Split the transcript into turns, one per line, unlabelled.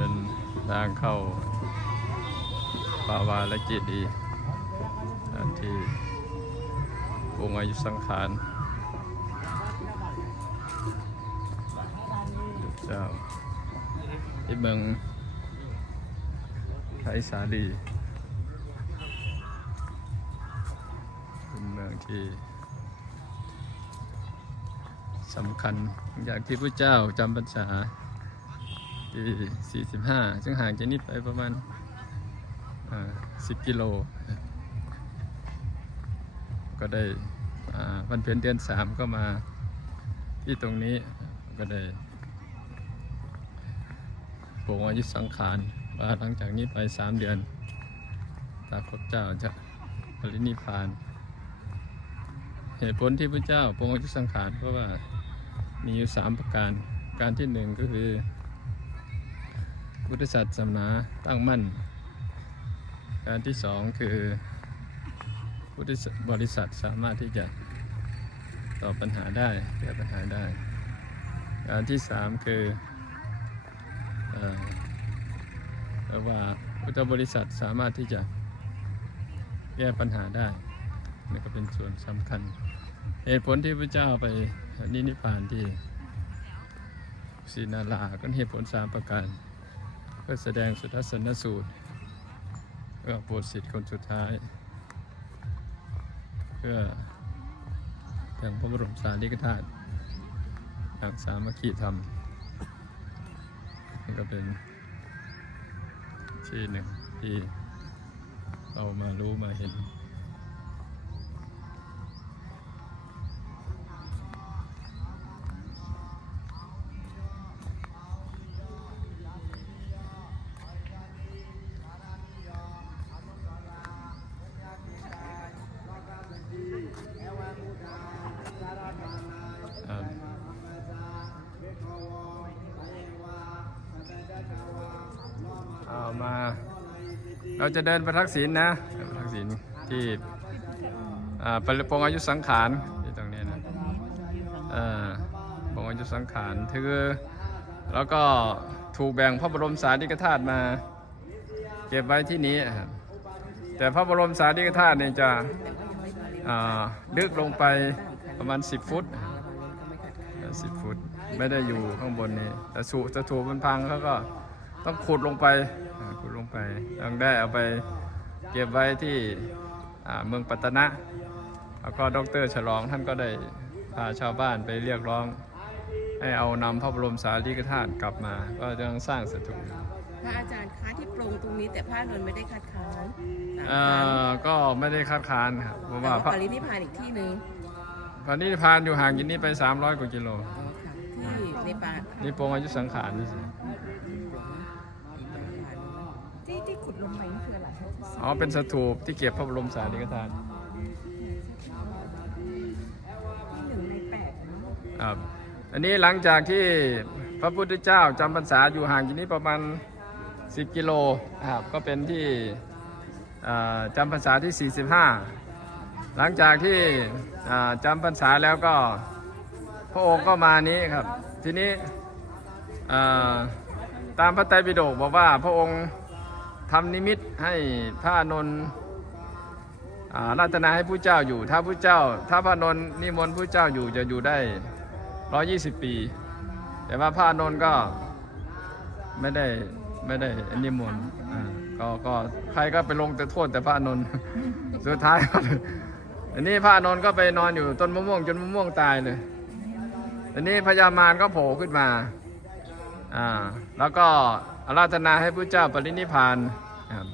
เป็นทางเข้าปาวาและเจดีย์ที่องค์อายุสังขารเจ้าที่เมืองไทยสาลีเป็นเมืองที่สำคัญอย่างที่พระเจ้าจำพรรษา ที่45 ซึ่งห่างจากนี้ไปประมาณ 10 กิโล ก็ได้วันเพ็ญเดือน 3 ก็มาที่ตรงนี้ก็ได้โปรงอายุสังขารว่าหลังจากนี้ไป 3 เดือนตาพระเจ้าจะปรินิพานเหตุผลที่พระเจ้าโปรงอายุสังขารเพราะว่ามีอยู่ 3 ประการ การที่หนึ่งก็คือ พุทธศาสนาตั้งมั่น การที่สองคือพุทธบริษัทสามารถที่จะตอบปัญหาได้แก้ปัญหาได้ การที่สามคือเรียว่าพุทธบริษัทสามารถที่จะแก้ปัญหาได้นี่ก็เป็นส่วนสำคัญ เหตุผลที่พระเจ้าไปนิพพานที่ศรีนาราก็เหตุผลสามประการ พื่อแสดงสุทัศนสูตร เพื่อโปรดสิทธิ์คนสุดท้าย เพื่อแห่งพระบรมสารีริกธาตุอย่างสามัคคีธรรมนี่ก็เป็นที่หนึ่งที่เรามารู้มาเห็น เราจะเดินประทักษิณนะประทักษิณที่อ่าปริปงอายุสังขารที่ตรงนี้นะอ่าปงอายุสังขารคือแล้วก็ถูกแบ่งพระบรมสารีริกธาตุมา เก็บไว้ที่นี้ครับแต่พระบรมสารีริกธาตุเนี่ยจะอ่าลึกลงไปประมาณ 10 ฟุตสิบฟุต ไม่ได้อยู่ข้างบนนี้แต่สูจะถูมันพังเขาก็ ต้องขุดลงไปอ่าขุดลงไปต้องได้เอาไปเก็บไว้ที่อ่าเมืองปัตตนะ แล้วก็ดรฉลองท่านก็ได้พาชาวบ้านไปเรียกร้อง ให้เอานำพระบรมสารีริกธาตุกลับมา ก็ยังสร้างสถูปอยู่
พระอาจารย์คะที่ปรงตรงนี้แต่พระนนท์ไม่ได้คัดค้านสาม
เอ่
ครั้ง
อก็ไม่ได้คัดค้านครับเพราะ
แต่
ว่า
ว่า
พระ
ปรินิพพานอีกที่หนึ่ง
พระนิพพานอยู่ห่างจากนี้ไป 300 กว่ากิโล
อ๋อค่ะที่ในป่า
นี่ปรงอายุสังขารนี่สิ
ที่ที่ขุดลงไปนี่คืออะไรคะ
อ๋อเป็นสถูปที่เก็บพระบรมสารีริกธาตุ
ที่หนึ่งในแปดเนอะ
ครับอันนี้หลังจากที่พระพุทธเจ้าจำพรรษาอยู่ห่างจากนี้ประมาณ 10 กิโลครับก็เป็นที่อ่าจำพรรษาที่ 45 หลังจากที่อ่าจำพรรษาแล้วก็พระองค์ก็มานี้ครับ ทีนี้อ่าตามพระไตรปิฎกบอกว่าพระองค์ ทำนิมิตให้พระนนท์รัตนาให้ผู้เจ้าอยู่ ถ้าผู้เจ้า ถ้าพระนนท์นิมนต์ผู้เจ้าอยู่จะอยู่ได้ร้อยี่สิบปี แต่ว่าพระนนท์ก็ไม่ได้ไม่ได้นิมนต์ก็ก็ใครก็ไปลงแต่โทษแต่พระนนท์สุดท้ายอันนี้พระนนท์ก็ไปนอนอยู่ต้นมะม่วงจนมะม่วงตายเลยอันนี้พญามารก็โผล่ขึ้นมาอ่าแล้วก็ อาราธนาให้พระเจ้าปรินิพพานครับ